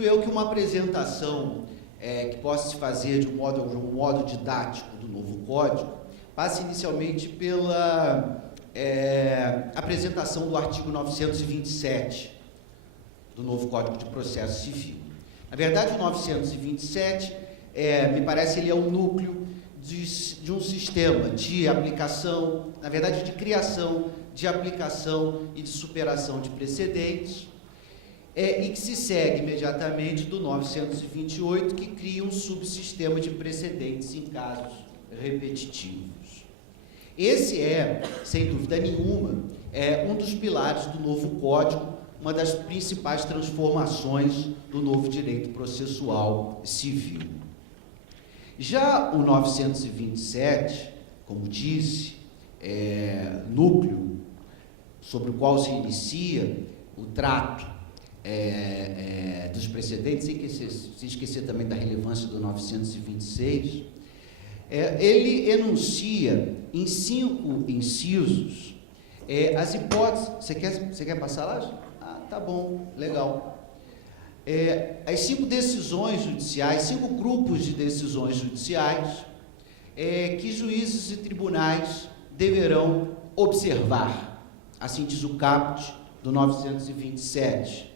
acredito eu que uma apresentação que possa se fazer de um modo didático do novo Código passa inicialmente pela apresentação do artigo 927 do novo Código de Processo Civil. Na verdade, o 927, me parece, ele é o núcleo de um sistema de aplicação, na verdade, de criação, de aplicação e de superação de precedentes, e que se segue imediatamente do 928, que cria um subsistema de precedentes em casos repetitivos. Esse é, sem dúvida nenhuma, um dos pilares do novo Código, uma das principais transformações do novo direito processual civil. Já o 927, como disse, núcleo sobre o qual se inicia o trato dos precedentes, sem esquecer também da relevância do 926, ele enuncia em 5 incisos as hipóteses. Você quer passar lá? Ah, tá bom, legal. As 5 decisões judiciais, 5 grupos de decisões judiciais que juízes e tribunais deverão observar. Assim diz o caput do 927.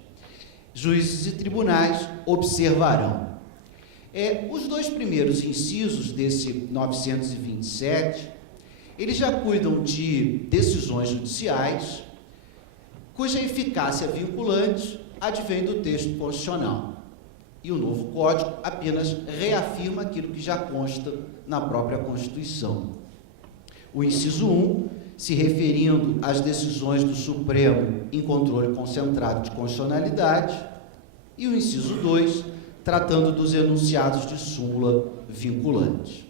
Juízes e tribunais observarão. Os 2 primeiros incisos desse 927, eles já cuidam de decisões judiciais cuja eficácia vinculante advém do texto constitucional. E o novo Código apenas reafirma aquilo que já consta na própria Constituição. O inciso 1, se referindo às decisões do Supremo em controle concentrado de constitucionalidade, e o inciso 2, tratando dos enunciados de súmula vinculante.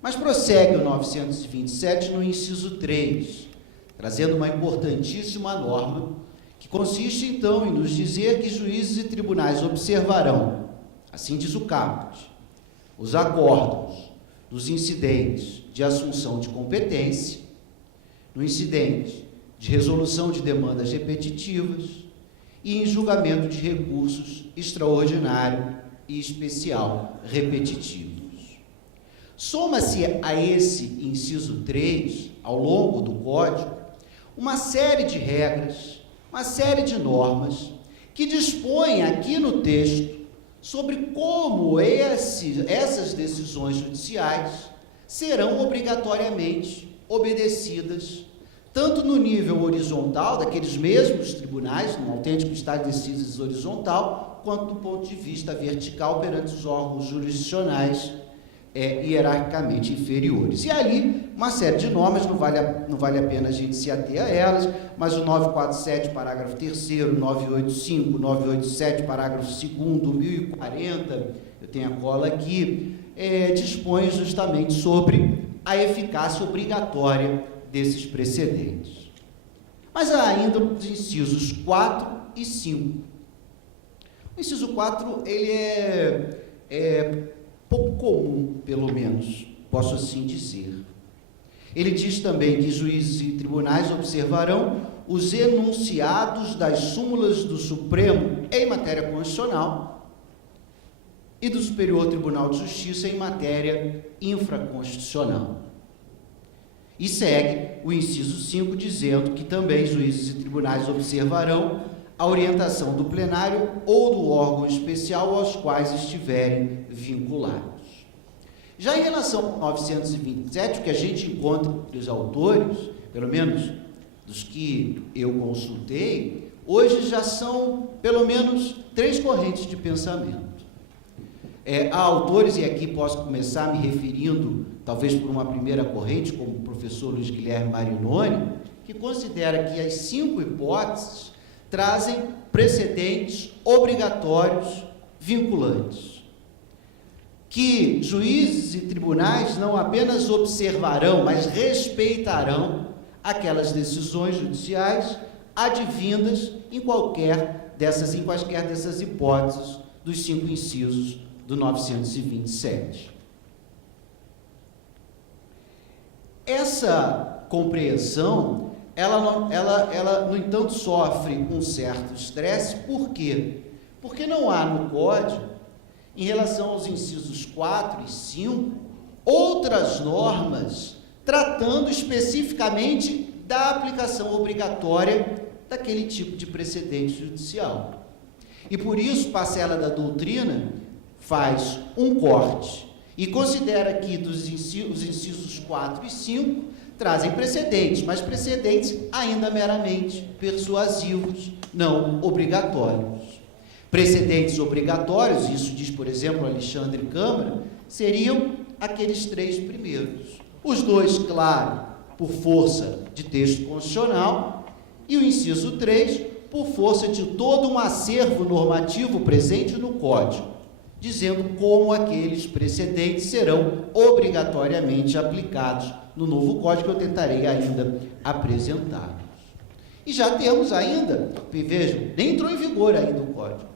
Mas prossegue o 927 no inciso 3, trazendo uma importantíssima norma, que consiste, então, em nos dizer que juízes e tribunais observarão, assim diz o caput, os acórdãos dos incidentes de assunção de competência, no incidente de resolução de demandas repetitivas e em julgamento de recursos extraordinário e especial repetitivos. Soma-se a esse inciso 3, ao longo do Código, uma série de regras, uma série de normas que dispõem aqui no texto sobre como essas decisões judiciais serão obrigatoriamente obedecidas, tanto no nível horizontal, daqueles mesmos tribunais, no autêntico estado de decisões horizontal, quanto do ponto de vista vertical perante os órgãos jurisdicionais hierarquicamente inferiores. E ali, uma série de normas, não vale a pena a gente se ater a elas, mas o 947, parágrafo 3º, 985, 987, parágrafo 2º, 1040, eu tenho a cola aqui, dispõe justamente sobre a eficácia obrigatória desses precedentes. Mas há ainda os incisos 4 e 5. O inciso 4, ele é pouco comum, pelo menos, posso assim dizer. Ele diz também que juízes e tribunais observarão os enunciados das súmulas do Supremo em matéria constitucional e do Superior Tribunal de Justiça em matéria infraconstitucional. E segue o inciso 5 dizendo que também juízes e tribunais observarão a orientação do plenário ou do órgão especial aos quais estiverem vinculados. Já em relação ao 927, o que a gente encontra entre os autores, pelo menos dos que eu consultei, hoje já são pelo menos 3 correntes de pensamento. Há autores, e aqui posso começar me referindo, talvez por uma primeira corrente, como o professor Luiz Guilherme Marinoni, que considera que as 5 hipóteses trazem precedentes obrigatórios vinculantes, que juízes e tribunais não apenas observarão, mas respeitarão aquelas decisões judiciais advindas em quaisquer dessas hipóteses dos 5 incisos do 927. Essa compreensão, ela, no entanto, sofre um certo estresse. Por quê? Porque não há no Código, em relação aos incisos 4 e 5, outras normas tratando especificamente da aplicação obrigatória daquele tipo de precedente judicial. E por isso, parcela da doutrina faz um corte e considera que os incisos 4 e 5 trazem precedentes, mas precedentes ainda meramente persuasivos, não obrigatórios. Precedentes obrigatórios, isso diz, por exemplo, Alexandre Câmara, seriam aqueles 3 primeiros. Os 2, claro, por força de texto constitucional, e o inciso 3, por força de todo um acervo normativo presente no Código, dizendo como aqueles precedentes serão obrigatoriamente aplicados no novo Código, que eu tentarei ainda apresentar. E já temos ainda, vejam, nem entrou em vigor ainda o Código,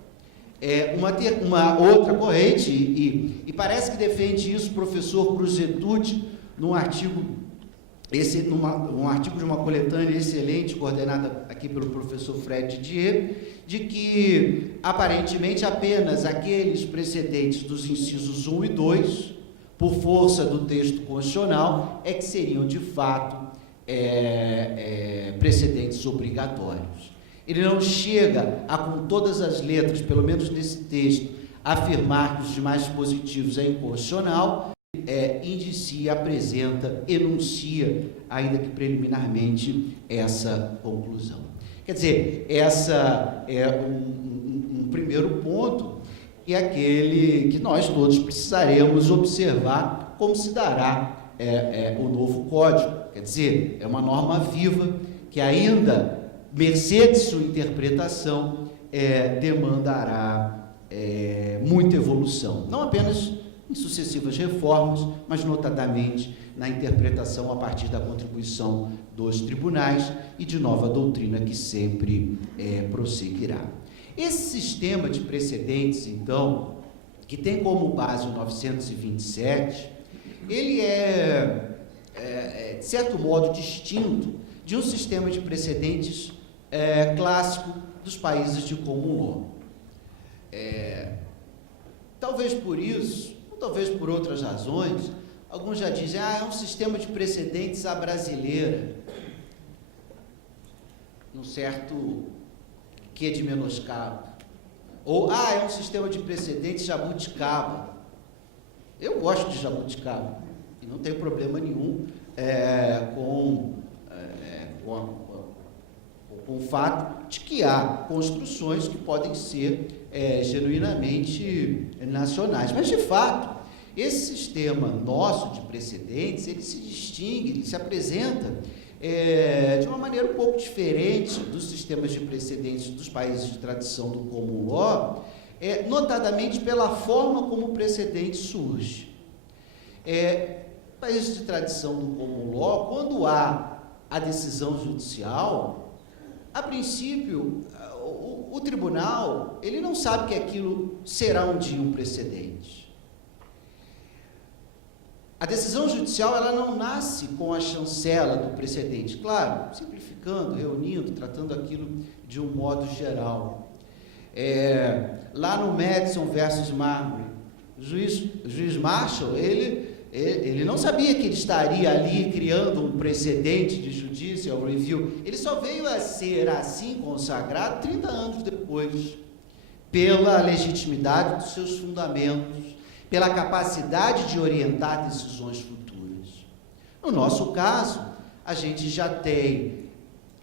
uma outra corrente, e parece que defende isso o professor Cruzetucci, num artigo de uma coletânea excelente, coordenada aqui pelo professor Fred Didier, de que, aparentemente, apenas aqueles precedentes dos incisos 1 e 2, por força do texto constitucional, é que seriam, de fato, precedentes obrigatórios. Ele não chega a, com todas as letras, pelo menos nesse texto, afirmar que os demais dispositivos é inconstitucional, indicia, apresenta, enuncia, ainda que preliminarmente, essa conclusão. Quer dizer, essa é um primeiro ponto, e aquele que nós todos precisaremos observar como se dará o novo Código. Quer dizer, é uma norma viva que ainda, mercê de sua interpretação, demandará muita evolução, não apenas em sucessivas reformas, mas notadamente na interpretação a partir da contribuição dos tribunais e de nova doutrina que sempre prosseguirá. Esse sistema de precedentes, então, que tem como base o 927, ele de certo modo, distinto de um sistema de precedentes clássico dos países de common law. Talvez por isso, ou talvez por outras razões, alguns já dizem, é um sistema de precedentes à brasileira, num certo quê de menoscabo. Ou, é um sistema de precedentes jabuticaba. Eu gosto de jabuticaba, e não tenho problema nenhum com o fato de que há construções que podem ser genuinamente nacionais. Mas, de fato, esse sistema nosso de precedentes, ele se distingue, ele se apresenta de uma maneira um pouco diferente dos sistemas de precedentes dos países de tradição do common law, notadamente pela forma como o precedente surge. Países de tradição do common law, quando há a decisão judicial, a princípio, o tribunal, ele não sabe que aquilo será um dia um precedente. A decisão judicial, ela não nasce com a chancela do precedente, claro, simplificando, reunindo, tratando aquilo de um modo geral. Lá no Madison versus Marbury, o juiz Marshall, ele não sabia que ele estaria ali criando um precedente de judicial review. Ele só veio a ser assim consagrado 30 anos depois, pela legitimidade dos seus fundamentos, pela capacidade de orientar decisões futuras. No nosso caso, a gente já tem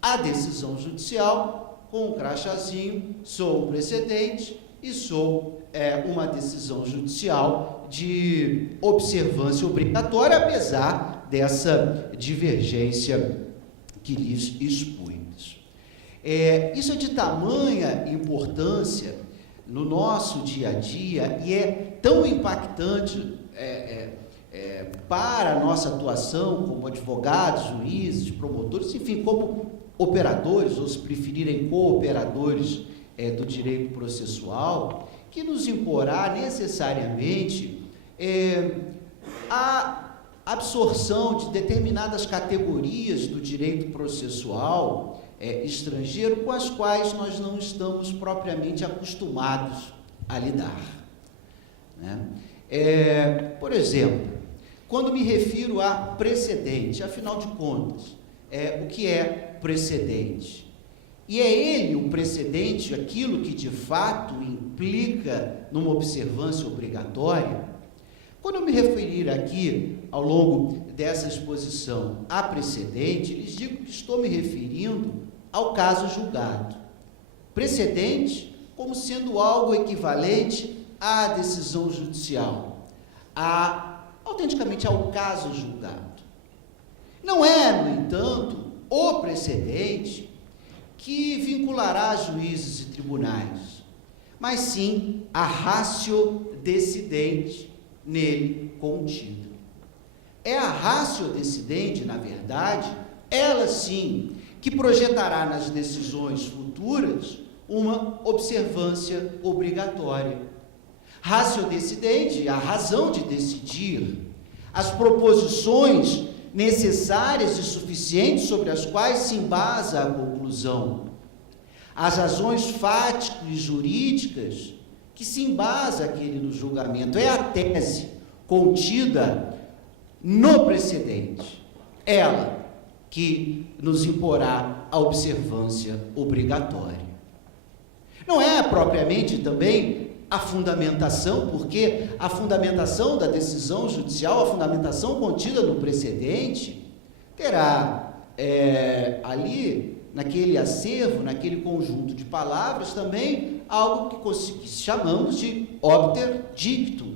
a decisão judicial com um crachazinho, sou um precedente e sou uma decisão judicial de observância obrigatória, apesar dessa divergência que lhes expus. Isso é de tamanha importância no nosso dia a dia e é tão impactante para a nossa atuação como advogados, juízes, promotores, enfim, como operadores, ou se preferirem cooperadores do direito processual, que nos imporá necessariamente a absorção de determinadas categorias do direito processual estrangeiro com as quais nós não estamos propriamente acostumados a lidar, né? Por exemplo, quando me refiro a precedente, afinal de contas, o que é precedente? E é ele, o precedente, aquilo que de fato implica numa observância obrigatória? Quando eu me referir aqui, ao longo dessa exposição, a precedente, lhes digo que estou me referindo ao caso julgado. Precedente como sendo algo equivalente à decisão judicial, autenticamente ao caso julgado. Não é, no entanto, o precedente que vinculará juízes e tribunais, mas sim a ratio decidente nele contida. É a ratio decidente, na verdade, ela sim, que projetará nas decisões futuras uma observância obrigatória. Ratio decidente, a razão de decidir, as proposições necessárias e suficientes sobre as quais se embasa a conclusão, as razões fáticas e jurídicas que se embasa aquele no julgamento, é a tese contida no precedente, ela que nos imporá a observância obrigatória. Não é propriamente também a fundamentação, porque a fundamentação da decisão judicial, a fundamentação contida no precedente, terá ali, naquele acervo, naquele conjunto de palavras, também algo que chamamos de obter dictum.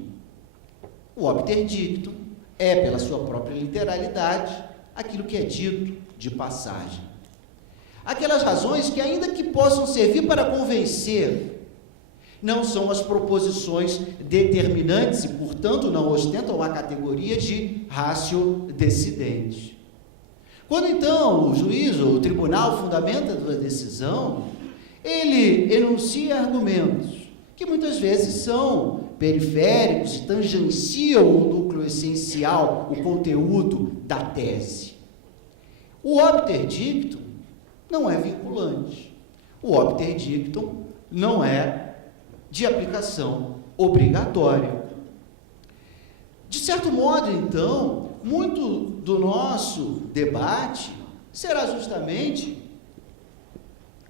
O obter dictum é, pela sua própria literalidade, aquilo que é dito de passagem. Aquelas razões que, ainda que possam servir para convencer, não são as proposições determinantes e, portanto, não ostentam a categoria de ratio decidente. Quando, então, o juiz ou o tribunal fundamenta a sua decisão, ele enuncia argumentos que muitas vezes são periféricos e tangenciam o núcleo essencial, o conteúdo da tese. O obter dictum não é vinculante. O obter dictum não é de aplicação obrigatória. De certo modo, então, muito do nosso debate será justamente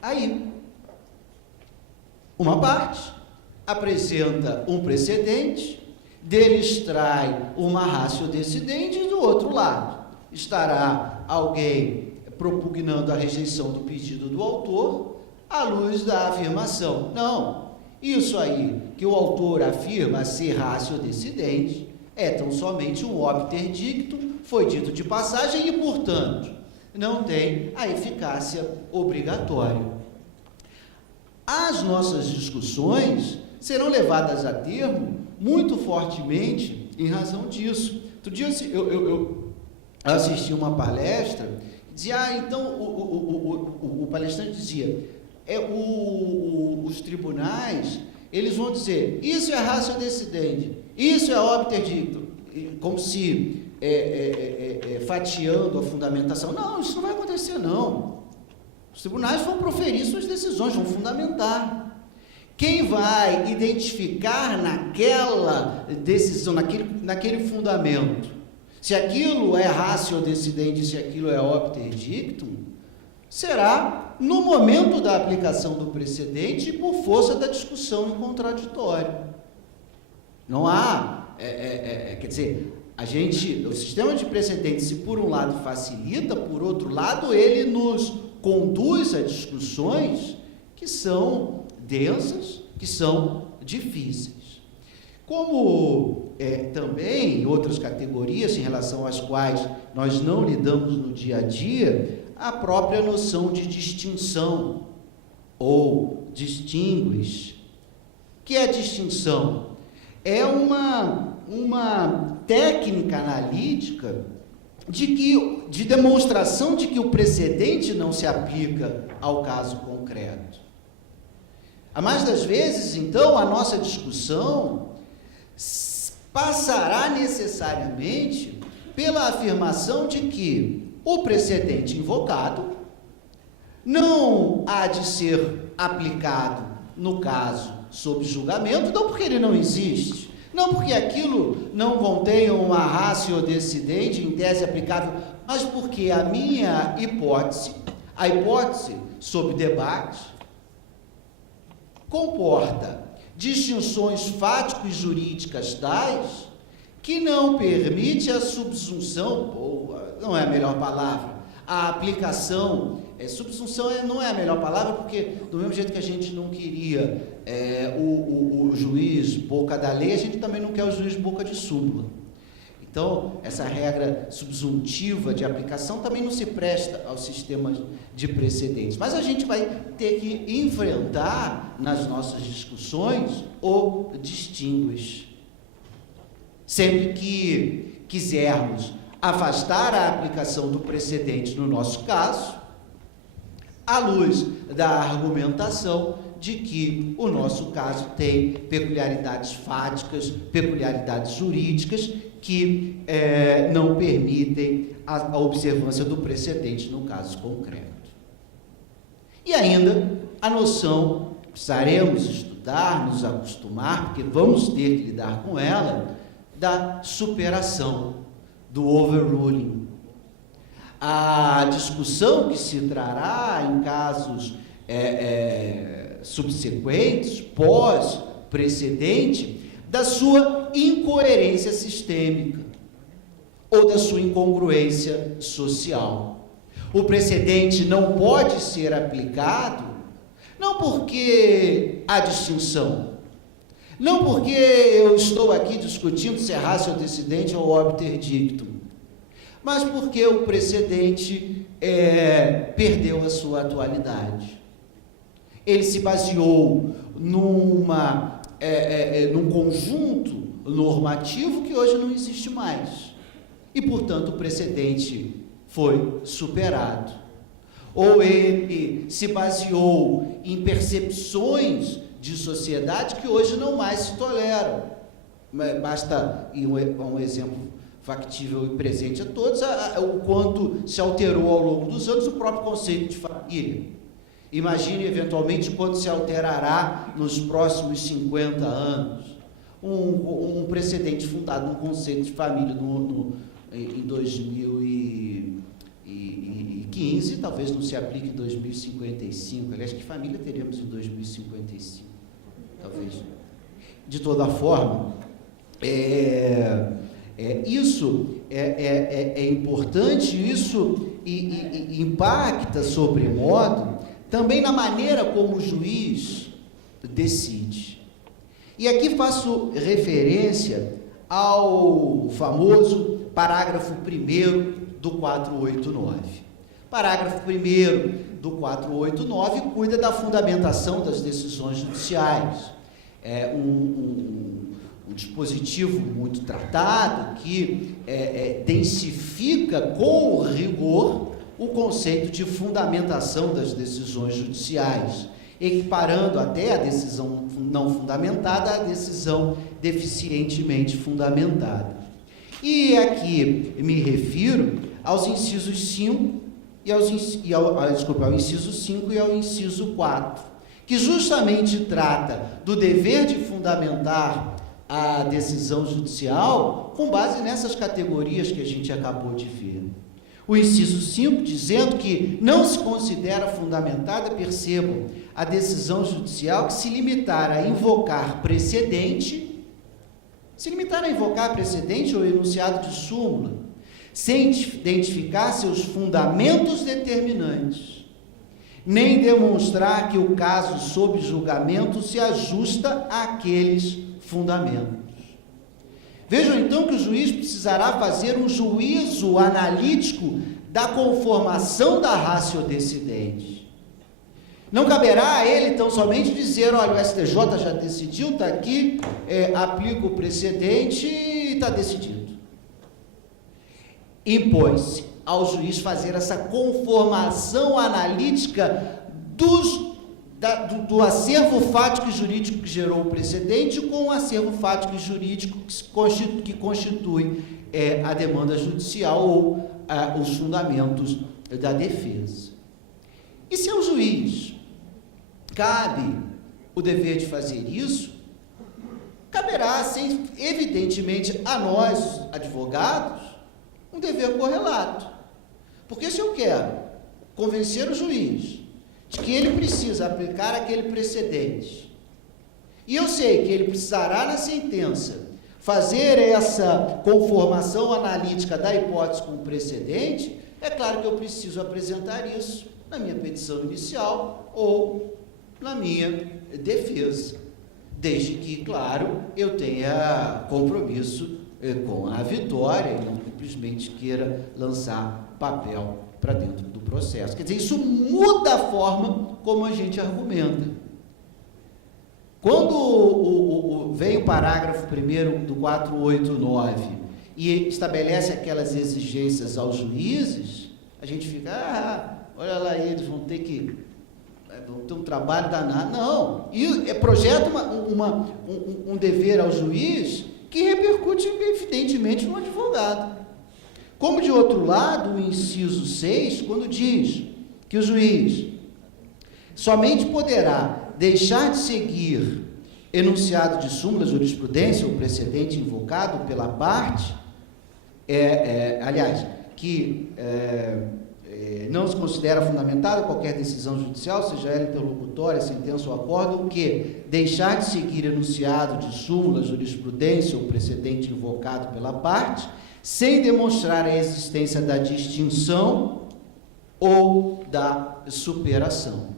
aí. Uma parte apresenta um precedente, dele extrai uma ratio decidente e do outro lado estará alguém propugnando a rejeição do pedido do autor à luz da afirmação. Não, isso aí que o autor afirma ser ratio decidente é tão somente um obter dictum, foi dito de passagem e, portanto, não tem a eficácia obrigatória. As nossas discussões serão levadas a termo muito fortemente em razão disso. Outro dia eu assisti uma palestra, dizia, então, o palestrante dizia, os tribunais, eles vão dizer, isso é ratio decidente, isso é obter dictum, como se fatiando a fundamentação. Não, isso não vai acontecer, não. Os tribunais vão proferir suas decisões, vão fundamentar. Quem vai identificar naquela decisão, naquele fundamento, se aquilo é ratio decidente, se aquilo é obter dictum, será no momento da aplicação do precedente e por força da discussão em contraditório. Não há, quer dizer, o sistema de precedente, se por um lado facilita, por outro lado ele nos conduz a discussões que são densas, que são difíceis. Como também em outras categorias em relação às quais nós não lidamos no dia a dia, a própria noção de distinção ou distinguish. O que é distinção? É uma técnica analítica de demonstração de que o precedente não se aplica ao caso concreto. A mais das vezes, então, a nossa discussão passará necessariamente pela afirmação de que o precedente invocado não há de ser aplicado no caso sob julgamento, não porque ele não existe, não porque aquilo não contém uma ratio decidente em tese aplicável, mas porque a minha hipótese, a hipótese sob debate, comporta distinções fático-jurídicas tais que não permite a subsunção, não é a melhor palavra, a aplicação, subsunção não é a melhor palavra, porque do mesmo jeito que a gente não queria o juiz boca da lei, a gente também não quer o juiz boca de súmula. Então, essa regra subsuntiva de aplicação também não se presta aos sistemas de precedentes. Mas a gente vai ter que enfrentar nas nossas discussões o distinguish. Sempre que quisermos afastar a aplicação do precedente no nosso caso, à luz da argumentação de que o nosso caso tem peculiaridades fáticas, peculiaridades jurídicas que não permitem a observância do precedente no caso concreto. E ainda a noção, precisaremos estudar, nos acostumar, porque vamos ter que lidar com ela, da superação, do overruling. A discussão que se trará em casos subsequentes, pós-precedente, da sua incoerência sistêmica ou da sua incongruência social. O precedente não pode ser aplicado, não porque há distinção, não porque eu estou aqui discutindo se é ratio decidente ou obter dictum, mas porque o precedente perdeu a sua atualidade. Ele se baseou num conjunto normativo que hoje não existe mais. E, portanto, o precedente foi superado. Ou ele se baseou em percepções de sociedade que hoje não mais se toleram. Basta um exemplo factível e presente a todos, o quanto se alterou ao longo dos anos o próprio conceito de família. Imagine, eventualmente, quanto se alterará nos próximos 50 anos. Um precedente fundado no conceito de família em 2015, talvez não se aplique em 2055. Aliás, que família teremos em 2055? Talvez. De toda forma, isso é importante, isso impacta sobremodo também na maneira como o juiz decide. E aqui faço referência ao famoso parágrafo 1º do 489. Parágrafo 1º do 489 cuida da fundamentação das decisões judiciais. É um dispositivo muito tratado que densifica com rigor o conceito de fundamentação das decisões judiciais, equiparando até a decisão não fundamentada à decisão deficientemente fundamentada. E aqui me refiro aos incisos 5 ao inciso 5 e ao inciso 4, que justamente trata do dever de fundamentar a decisão judicial com base nessas categorias que a gente acabou de ver. O inciso 5, dizendo que não se considera fundamentada, percebam, a decisão judicial que se limitar a invocar precedente ou enunciado de súmula, sem identificar seus fundamentos determinantes, nem demonstrar que o caso sob julgamento se ajusta àqueles fundamentos. Vejam então que o juiz precisará fazer um juízo analítico da conformação da ratio decidente. Não caberá a ele tão somente dizer, olha, o STJ já decidiu, está aqui, aplica o precedente e está decidido. Impõe-se ao juiz fazer essa conformação analítica do acervo fático e jurídico que gerou o precedente com o acervo fático e jurídico que constitui a demanda judicial ou os fundamentos da defesa. E se ao juiz cabe o dever de fazer isso, caberá, evidentemente, a nós, advogados, um dever correlato. Porque se eu quero convencer o juiz de que ele precisa aplicar aquele precedente, e eu sei que ele precisará, na sentença, fazer essa conformação analítica da hipótese com o precedente, é claro que eu preciso apresentar isso na minha petição inicial ou na minha defesa, desde que, claro, eu tenha compromisso com a vitória e não simplesmente queira lançar papel para dentro do processo. Quer dizer, isso muda a forma como a gente argumenta. Quando vem o parágrafo 1º do 489 e estabelece aquelas exigências aos juízes, a gente fica, olha lá, eles vão ter um trabalho danado. Não, e projeta um dever ao juiz que repercute, evidentemente, no advogado. Como, de outro lado, o inciso 6, quando diz que o juiz somente poderá deixar de seguir enunciado de súmula, jurisprudência ou precedente invocado pela parte, que não se considera fundamentada qualquer decisão judicial, seja ela interlocutória, sentença ou acordo, que deixar de seguir enunciado de súmula, jurisprudência ou precedente invocado pela parte, sem demonstrar a existência da distinção ou da superação.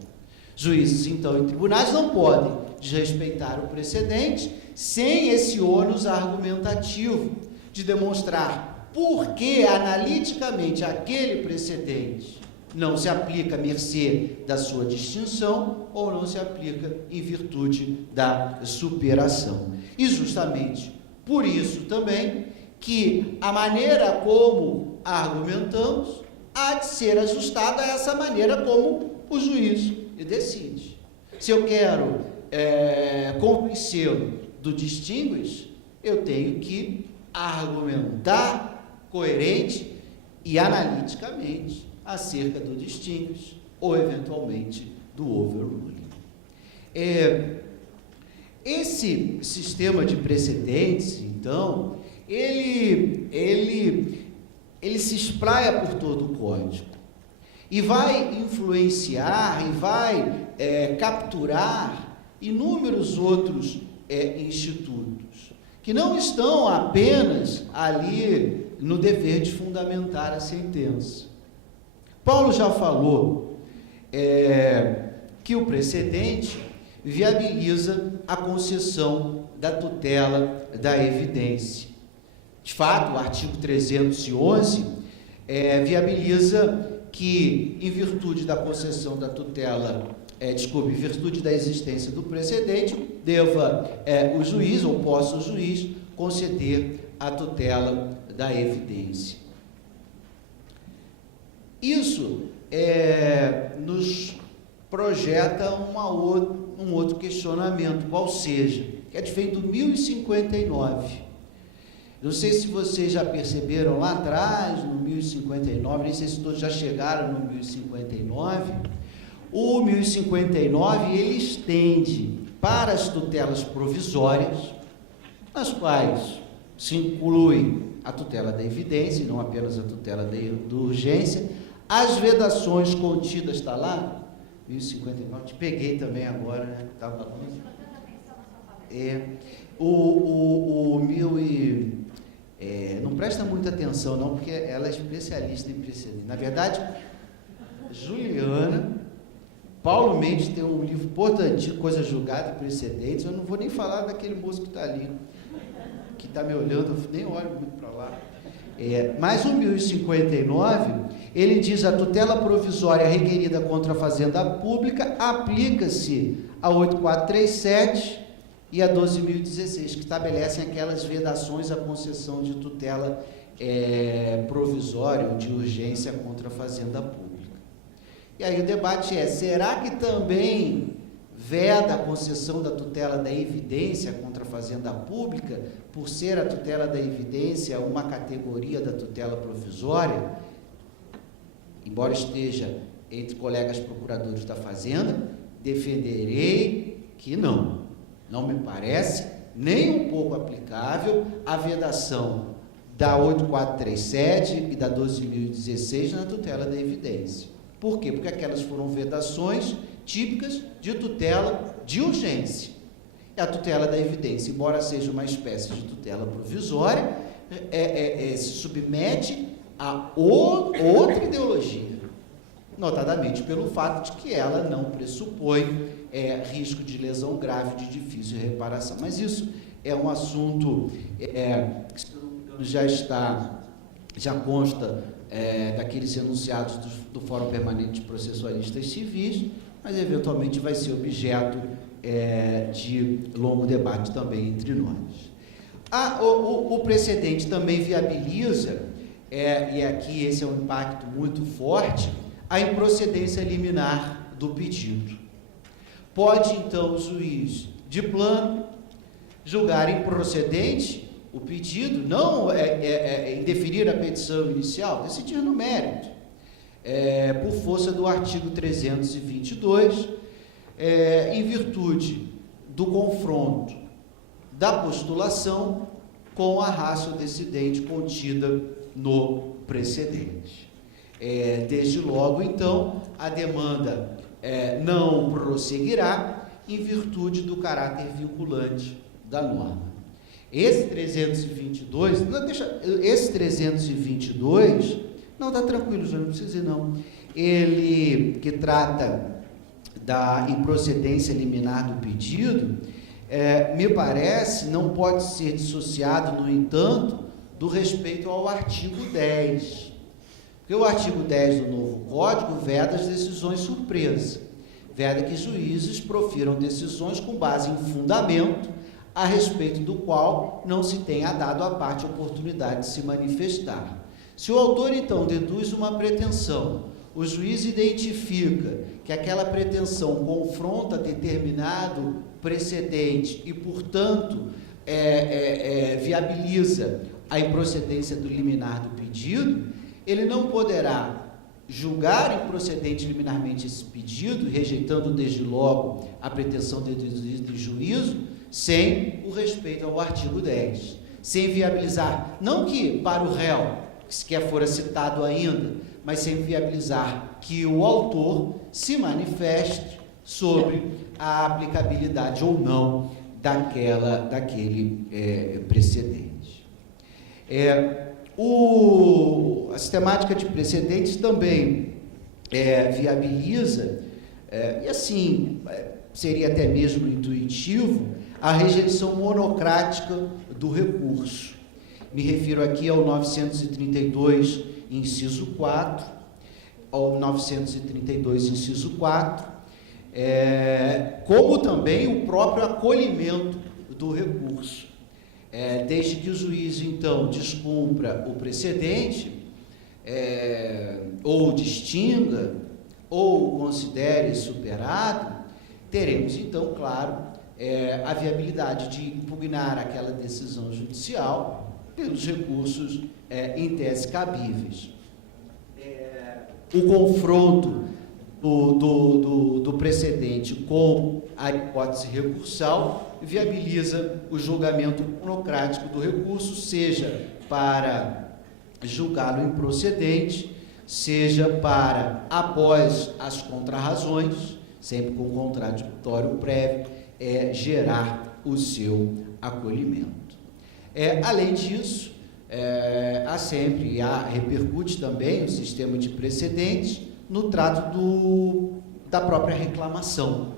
Juízes, então, e tribunais não podem desrespeitar o precedente sem esse ônus argumentativo de demonstrar por que, analiticamente, aquele precedente não se aplica à mercê da sua distinção ou não se aplica em virtude da superação. E justamente por isso também que a maneira como argumentamos há de ser ajustada a essa maneira como o juiz decide. Se eu quero convencê-lo do distinguish, eu tenho que argumentar coerente e analiticamente acerca do distinguish ou, eventualmente, do overruling. Esse sistema de precedentes, então, ele se espraia por todo o código e vai influenciar e vai capturar inúmeros outros institutos que não estão apenas ali no dever de fundamentar a sentença. Paulo já falou que o precedente viabiliza a concessão da tutela da evidência. De fato, o artigo 311 viabiliza que, em virtude da concessão da tutela, em virtude da existência do precedente, deva o juiz, ou possa o juiz, conceder a tutela da evidência. Isso nos projeta um outro questionamento, qual seja, que advém do 1059. Não sei se vocês já perceberam lá atrás, no 1059, nem sei se todos já chegaram no 1059, o 1059, ele estende para as tutelas provisórias, nas quais se inclui a tutela da evidência, e não apenas a tutela da urgência, as vedações contidas, está lá? 1059, te peguei também agora, né? Estava não presta muita atenção não, porque ela é especialista em precedente. Na verdade, Juliana, Paulo Mendes tem um livro importantíssimo, Coisa Julgada e Precedentes. Eu não vou nem falar daquele moço que está ali, que está me olhando, eu nem olho muito para lá. Mas o 1059, ele diz: a tutela provisória requerida contra a fazenda pública aplica-se a 8437 e a 12.016, que estabelecem aquelas vedações à concessão de tutela provisória ou de urgência contra a fazenda pública. E aí o debate será que também veda a concessão da tutela da evidência contra a fazenda pública, por ser a tutela da evidência uma categoria da tutela provisória, embora esteja entre colegas procuradores da Fazenda, defenderei que não me parece nem um pouco aplicável a vedação da 8437 e da 12.016 na tutela da evidência. Por quê? Porque aquelas foram vedações típicas de tutela de urgência. E a tutela da evidência, embora seja uma espécie de tutela provisória, se submete a outra ideologia, notadamente pelo fato de que ela não pressupõe risco de lesão grave de difícil reparação. Mas isso é um assunto que já consta daqueles enunciados do Fórum Permanente de Processualistas Civis, mas eventualmente vai ser objeto de longo debate também entre nós. O precedente também viabiliza, e aqui esse é um impacto muito forte, a improcedência liminar do pedido. Pode, então, o juiz de plano julgar improcedente o pedido, não indeferir a petição inicial, decidir no mérito, por força do artigo 322, em virtude do confronto da postulação com a ratio decidente contida no precedente. Desde logo, então, a demanda não prosseguirá em virtude do caráter vinculante da norma. Esse 322, não, está tranquilo, já não precisa ir, não. Ele que trata da improcedência liminar do pedido, me parece, não pode ser dissociado, no entanto, do respeito ao artigo 10. Porque o artigo 10 do novo Código veda as decisões surpresa, veda que juízes profiram decisões com base em fundamento, a respeito do qual não se tenha dado à parte a oportunidade de se manifestar. Se o autor, então, deduz uma pretensão, o juiz identifica que aquela pretensão confronta determinado precedente e, portanto, viabiliza a improcedência do liminar do pedido, ele não poderá julgar improcedente liminarmente esse pedido, rejeitando desde logo a pretensão deduzida de juízo, sem o respeito ao artigo 10, sem viabilizar, não que para o réu, que sequer fora citado ainda, mas sem viabilizar que o autor se manifeste sobre a aplicabilidade ou não daquele precedente. A sistemática de precedentes também viabiliza, e assim, seria até mesmo intuitivo, a rejeição monocrática do recurso. Me refiro aqui ao 932, inciso 4, ao 932, inciso 4, como também o próprio acolhimento do recurso. Desde que o juiz, então, descumpra o precedente, ou distinga, ou considere superado, teremos, então, claro, a viabilidade de impugnar aquela decisão judicial pelos recursos em tese cabíveis. O confronto do precedente com a hipótese recursal viabiliza o julgamento monocrático do recurso, seja para julgá-lo improcedente, seja para, após as contrarrazões, sempre com contraditório prévio, gerar o seu acolhimento. Além disso, repercute também o sistema de precedentes no trato da própria reclamação.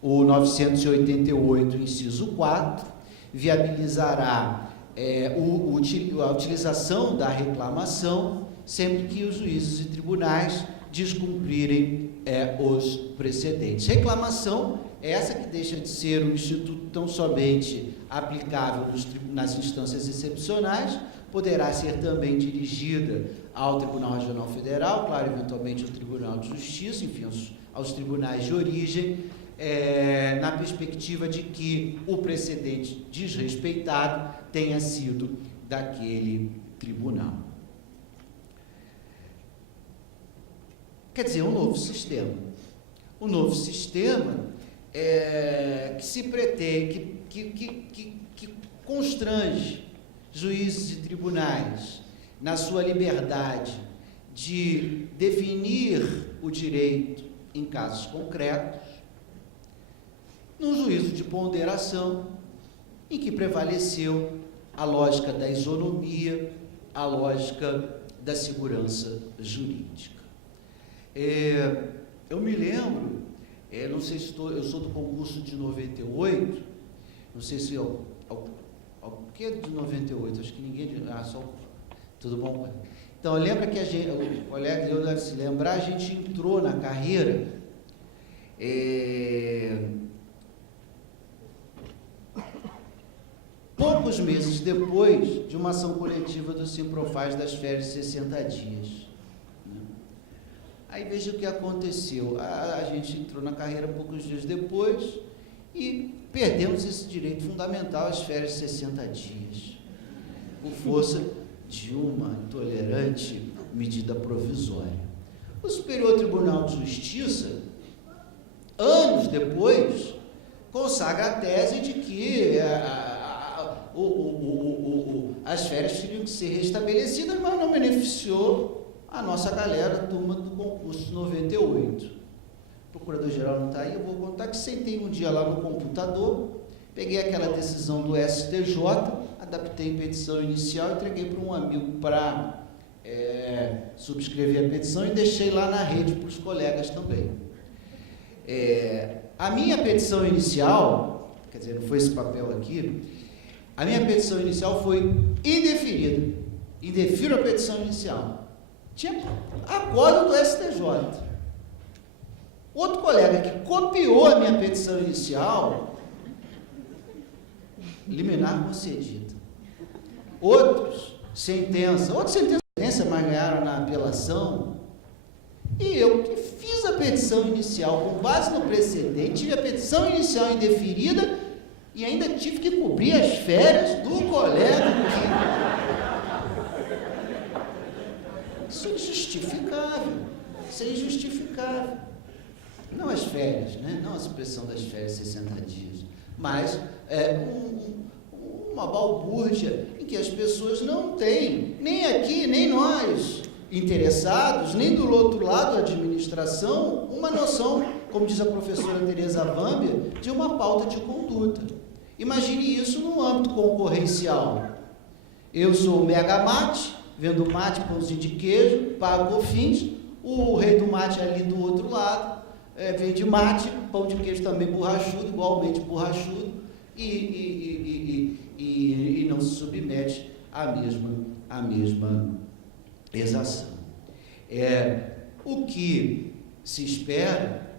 O 988, inciso 4, viabilizará a utilização da reclamação sempre que os juízes e tribunais descumprirem os precedentes. Reclamação é essa que deixa de ser um instituto tão somente aplicável nas instâncias excepcionais, poderá ser também dirigida ao Tribunal Regional Federal, claro, eventualmente ao Tribunal de Justiça, enfim, aos tribunais de origem, na perspectiva de que o precedente desrespeitado tenha sido daquele tribunal. Quer dizer, um novo sistema. Um novo sistema que se pretende, que constrange juízes e tribunais na sua liberdade de definir o direito em casos concretos, num juízo de ponderação em que prevaleceu a lógica da isonomia, a lógica da segurança jurídica. Eu me lembro, não sei se eu sou do concurso de 98, não sei se o que é de 98? Acho que ninguém... tudo bom? Então, lembra que o colega eu deve se lembrar, a gente entrou na carreira poucos meses depois de uma ação coletiva do Simprofaz das férias de 60 dias. Né? Aí veja o que aconteceu. A gente entrou na carreira poucos dias depois e perdemos esse direito fundamental às férias de 60 dias, por força de uma intolerante medida provisória. O Superior Tribunal de Justiça, anos depois, consagra a tese de que as férias teriam que ser restabelecidas, mas não beneficiou a nossa galera, a turma do concurso de 98. O procurador-geral não está aí, eu vou contar que sentei um dia lá no computador, peguei aquela decisão do STJ, adaptei em petição inicial, entreguei para um amigo para subscrever a petição e deixei lá na rede para os colegas também. A minha petição inicial, quer dizer, não foi esse papel aqui, a minha petição inicial foi indeferida. Indefiro a petição inicial. Tinha acordo do STJ. Outro colega que copiou a minha petição inicial, liminar concedida. Outros, sentença, mas ganharam na apelação. E eu que fiz a petição inicial com base no precedente, tive a petição inicial indeferida e ainda tive que cobrir as férias do colega. Isso é injustificável. Isso é injustificável. Não as férias, né? Não a supressão das férias de 60 dias, mas uma balbúrdia em que as pessoas não têm, nem aqui, nem nós, interessados, nem do outro lado, a administração, uma noção, como diz a professora Tereza Vâmbia, de uma pauta de conduta. Imagine isso no âmbito concorrencial. Eu sou o mega mate, vendo mate, pãozinho de queijo, pago COFINS, o rei do mate ali do outro lado, vende mate, pão de queijo também borrachudo, igualmente borrachudo, e não se submete à mesma exação. O que se espera,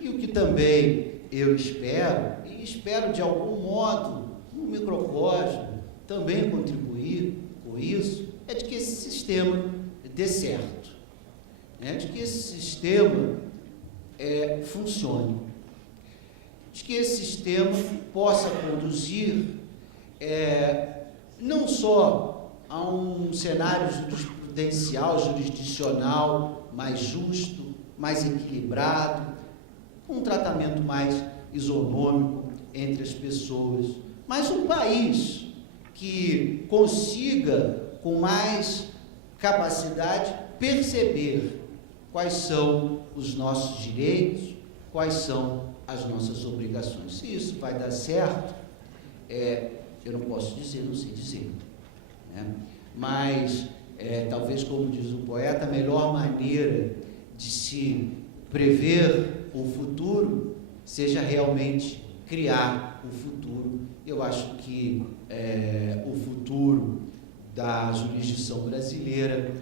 e o que também eu espero, e espero de algum modo, no microcosmo, também contribuir com isso, é de que esse sistema dê certo, de que esse sistema funcione, de que esse sistema possa conduzir não só a um cenário jurisprudencial, jurisdicional mais justo, mais equilibrado, com um tratamento mais isonômico entre as pessoas, mas um país que consiga, com mais capacidade, perceber quais são os nossos direitos, quais são as nossas obrigações. Se isso vai dar certo, eu não posso dizer, não sei dizer, né? Mas, talvez, como diz o poeta, a melhor maneira de se prever o futuro seja realmente criar o futuro. Eu acho que o futuro da jurisdição brasileira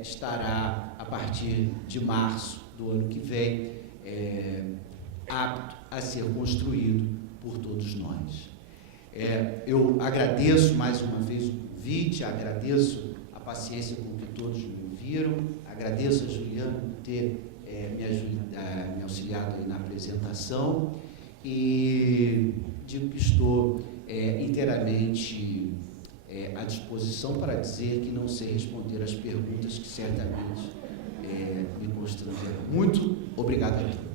estará, a partir de março do ano que vem, apto a ser construído por todos nós. Eu agradeço mais uma vez o convite, agradeço a paciência com que todos me ouviram, agradeço a Juliana por ter me auxiliado aí na apresentação e digo que estou inteiramente à disposição para dizer que não sei responder as perguntas que certamente me constrangeram muito. Obrigado, Arthur.